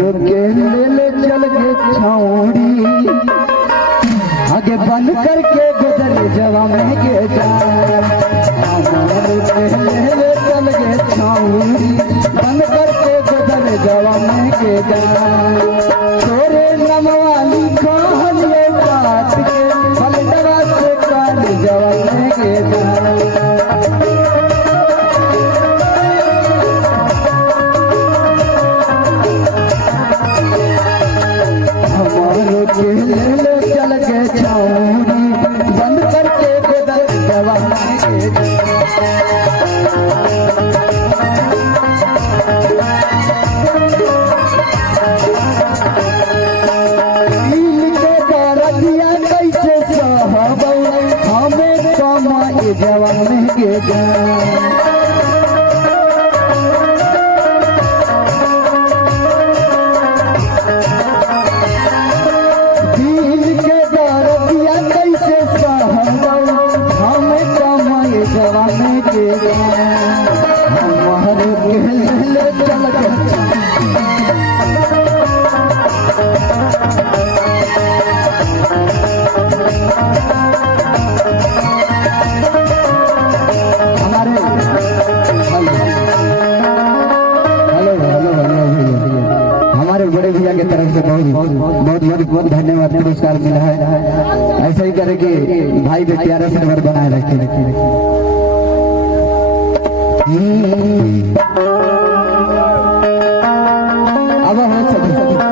के ले चल के छौड़ी आगे बंद करके गुजर जवा में के जा ले चल के छौड़ी बंद करके गुजर जवा में के जा तोरे नमवा लिखो हलिए बात के फलडवा से काल जवा में के जा चल के छौड़ी बंद करके गुजर जवा में के जा जवान के जा दिल के दर्दिया कैसे सहब हमें कमाए जवान के जा हमारे के ले चल के बड़े भैया की तरफ से बहुत धन्यवाद पुरस्कार मिला है। ऐसा ही करे कि भाई भी प्यारा सरवर बनाए रखे। अब